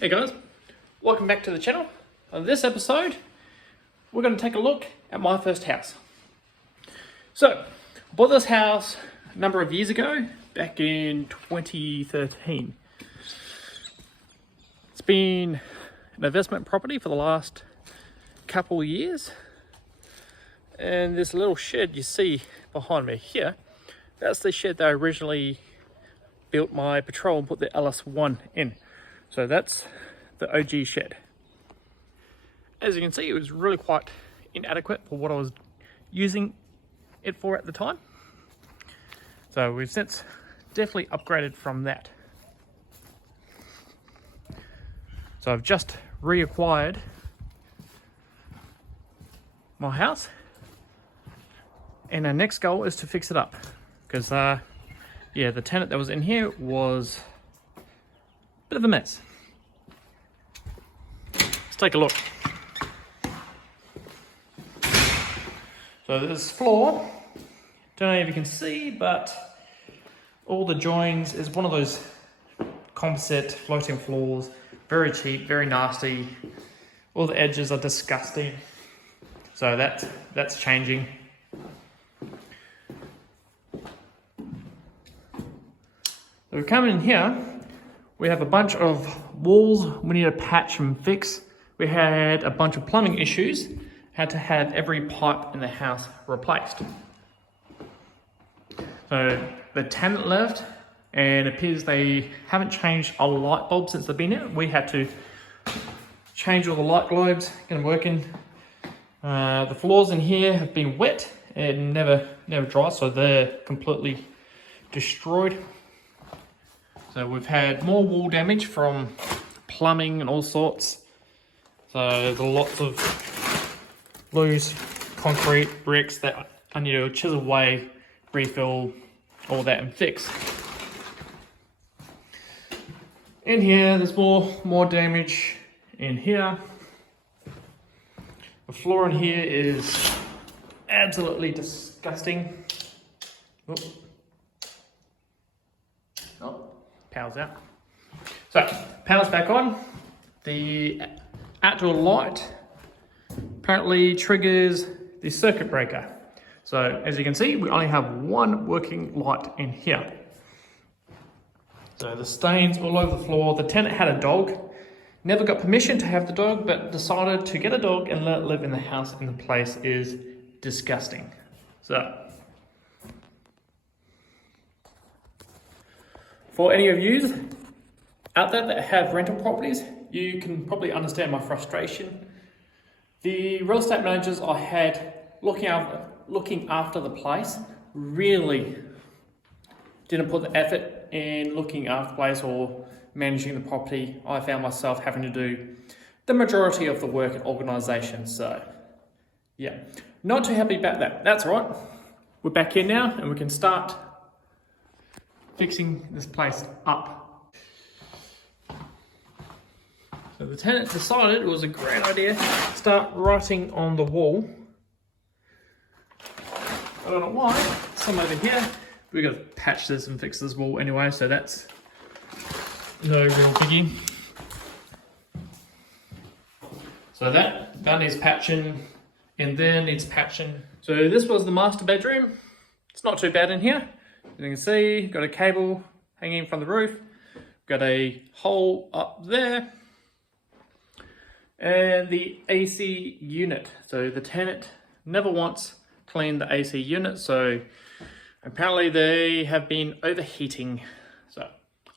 Hey guys, welcome back to the channel. On this episode, we're going to take a look at my first house. So, I bought this house a number of years ago, back in 2013. It's been an investment property for the last couple of years. And this little shed you see behind me here, that's the shed that I originally built my Patrol and put the LS1 in. So that's the OG shed. As you can see, it was really quite inadequate for what I was using it for at the time. So we've since definitely upgraded from that. So I've just reacquired my house, and our next goal is to fix it up, because the tenant that was in here was a bit of a mess. Let's take a look. So this floor, don't know if you can see, but all the joins is one of those composite floating floors, very cheap, very nasty. All the edges are disgusting. So that's changing. So we come in here, we have a bunch of walls we need to patch and fix. We had a bunch of plumbing issues, had to have every pipe in the house replaced. So the tenant left, and it appears they haven't changed a light bulb since they've been here. We had to change all the light globes, get them working. The floors in here have been wet and never dry, so they're completely destroyed. So we've had more wall damage from plumbing and all sorts. So there's lots of loose concrete bricks that I need to chisel away, refill, all that and fix. In here, there's more damage in here. The floor in here is absolutely disgusting. Power's out. So, power's back on. The outdoor light apparently triggers the circuit breaker. So, as you can see, we only have one working light in here. So, the stains all over the floor. The tenant had a dog. Never got permission to have the dog, but decided to get a dog and let it live in the house, and the place is disgusting. So, for any of you out there that have rental properties, you can probably understand my frustration. The real estate managers I had looking after the place really didn't put the effort in looking after the place or managing the property. I found myself having to do the majority of the work and organisation. So, yeah, not too happy about that. That's all right. We're back here now, and we can start fixing this place up. So the tenant decided it was a great idea to start writing on the wall. I don't know why. Some over here. We've got to patch this and fix this wall anyway, so that's no real biggie. So that needs patching, and there needs patching. So this was the master bedroom. It's not too bad in here. As you can see, got a cable hanging from the roof, got a hole up there, and the AC unit. So the tenant never once cleaned the AC unit, so apparently they have been overheating. So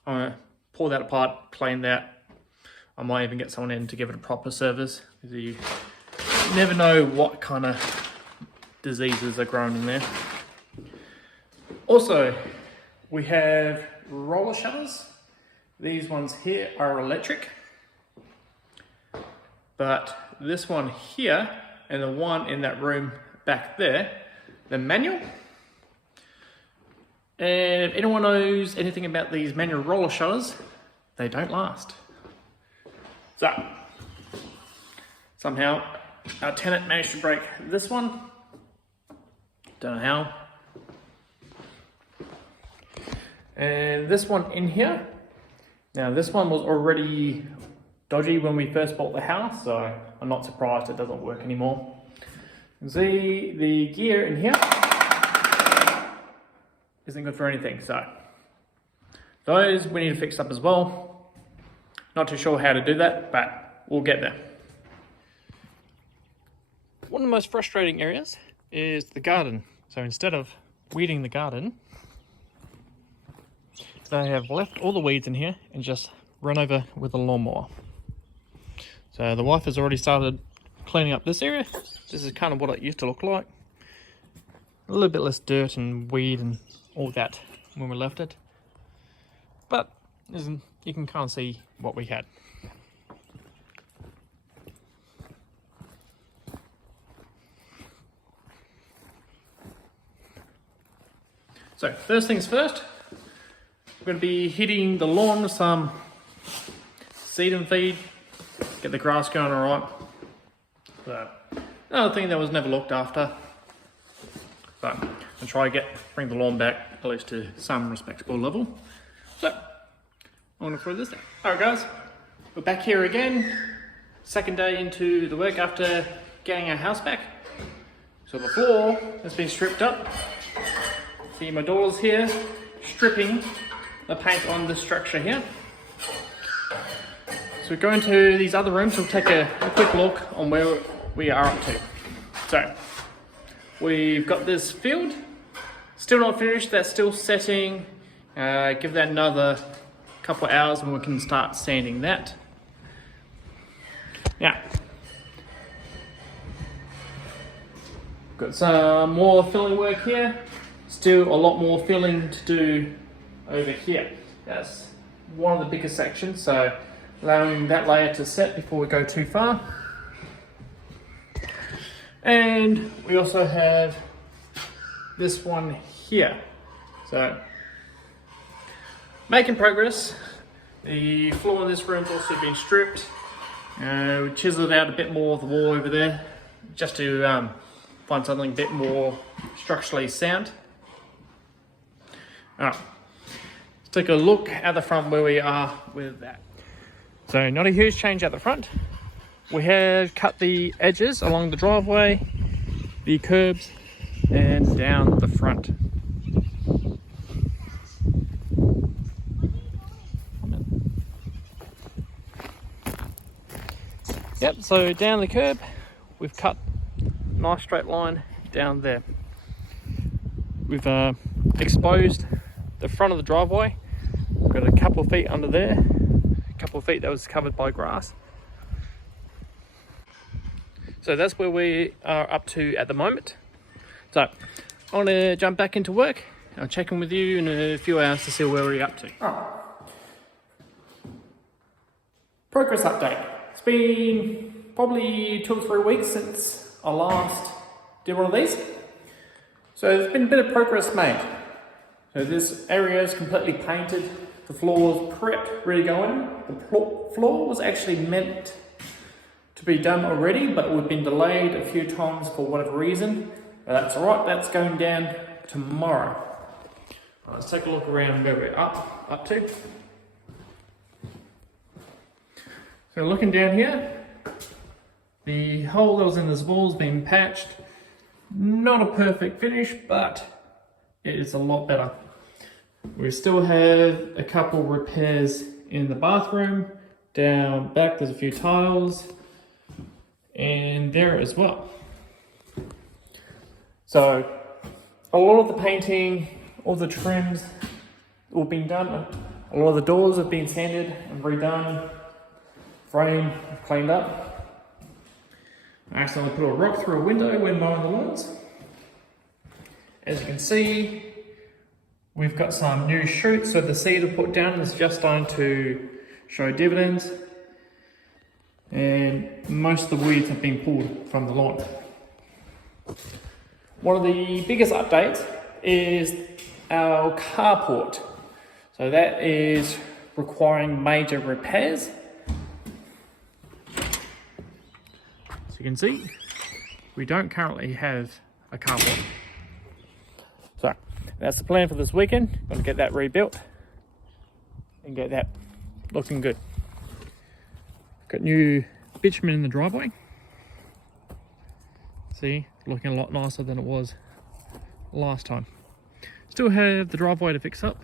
I'm gonna pull that apart, clean that. I might even get someone in to give it a proper service, because you never know what kind of diseases are growing in there. Also, we have roller shutters. These ones here are electric, but this one here and the one in that room back there, they're manual. And if anyone knows anything about these manual roller shutters, they don't last. So, somehow our tenant managed to break this one. Don't know how. And this one in here, now this one was already dodgy when we first bought the house, so I'm not surprised it doesn't work anymore. You can see the gear in here isn't good for anything, so those we need to fix up as well. Not too sure how to do that, but we'll get there. One of the most frustrating areas is the garden. So instead of weeding the garden, they have left all the weeds in here and just run over with a lawnmower. So the wife has already started cleaning up this area. This is kind of what it used to look like. A little bit less dirt and weed and all that when we left it. But you can kind of see what we had. So first things first, we're going to be hitting the lawn with some seed and feed, get the grass going alright. So another thing that was never looked after. So I'll try to bring the lawn back at least to some respectable level. So I'm going to throw this down. Alright guys, we're back here again. Second day into the work after getting our house back. So the floor has been stripped up. See my daughter's here stripping the paint on the structure here. So we go into these other rooms. We'll take a quick look on where we are up to. So we've got this field, still not finished. That's still setting. Give that another couple of hours and we can start sanding that. Yeah. Got some more filling work here. Still a lot more filling to do over here. That's one of the biggest sections, so allowing that layer to set before we go too far. And we also have this one here. So making progress. The floor in this room's also been stripped. We chiseled out a bit more of the wall over there just to find something a bit more structurally sound. Alright, let's take a look at the front where we are with that. So not a huge change at the front. We have cut the edges along the driveway, the curbs, and down the front. Yep, so down the curb, we've cut a nice straight line down there. We've exposed the front of the driveway. We've got a couple of feet under there, a couple of feet that was covered by grass. So that's where we are up to at the moment. So I'm going to jump back into work. I'll check in with you in a few hours to see where we're up to. Progress update. It's been probably 2 or 3 weeks since I last did one of these. So there's been a bit of progress made. So this area is completely painted. The floor is prepped, ready to go in. The floor was actually meant to be done already, but we've been delayed a few times for whatever reason. But that's alright, that's going down tomorrow. Let's take a look around where we're up to. So looking down here, the hole that was in this wall has been patched. Not a perfect finish, but it is a lot better. We still have a couple repairs in the bathroom. Down back there's a few tiles, and there as well. So a lot of the painting, all the trims, all been done. A lot of the doors have been sanded and redone. Frame cleaned up. I accidentally put a rock through a window when mowing the lawns. As you can see, we've got some new shoots, so the seed I put down is just starting to show dividends. And most of the weeds have been pulled from the lawn. One of the biggest updates is our carport. So that is requiring major repairs. As you can see, we don't currently have a carport. So that's the plan for this weekend. Going to get that rebuilt and get that looking good. Got new bitumen in the driveway. See, looking a lot nicer than it was last time. Still have the driveway to fix up.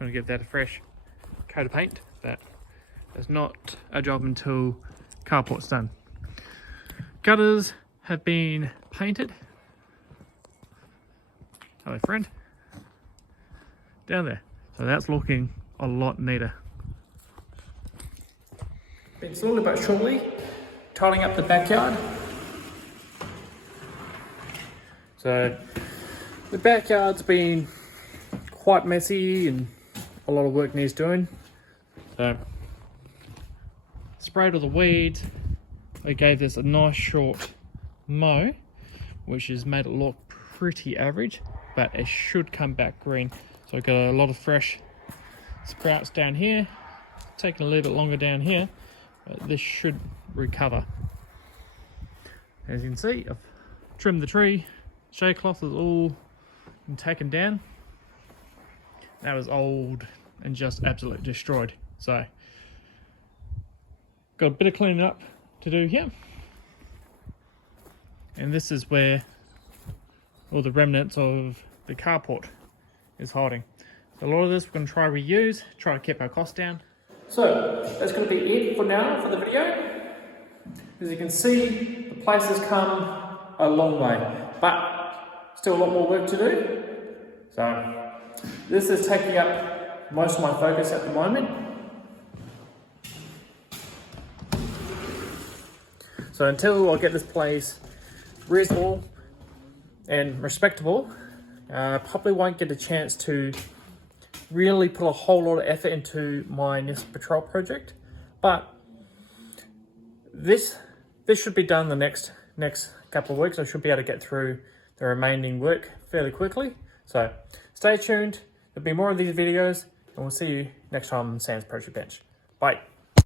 Gonna give that a fresh coat of paint, but it's not a job until carport's done. Gutters have been painted. Hello friend. Down there. So that's looking a lot neater. Been slowly but surely tidying up the backyard. So the backyard's been quite messy and a lot of work needs doing. So sprayed all the weeds. I gave this a nice short mow, which has made it look pretty average, but it should come back green. So I've got a lot of fresh sprouts down here. It's taking a little bit longer down here, but this should recover. As you can see, I've trimmed the tree. Shade cloth is all been taken down. That was old and just absolutely destroyed. So got a bit of cleaning up to do here. And this is where all the remnants of the carport is hiding. So a lot of this we're going to try to reuse, try to keep our costs down. So that's going to be it for now for the video. As you can see, the place has come a long way, but still a lot more work to do. So this is taking up most of my focus at the moment. So until I get this place reasonable and respectable, probably won't get a chance to really put a whole lot of effort into my Nest Patrol project. But this should be done the next couple of weeks. I should be able to get through the remaining work fairly quickly. So stay tuned. There'll be more of these videos, and we'll see you next time on Sam's Project Bench. Bye.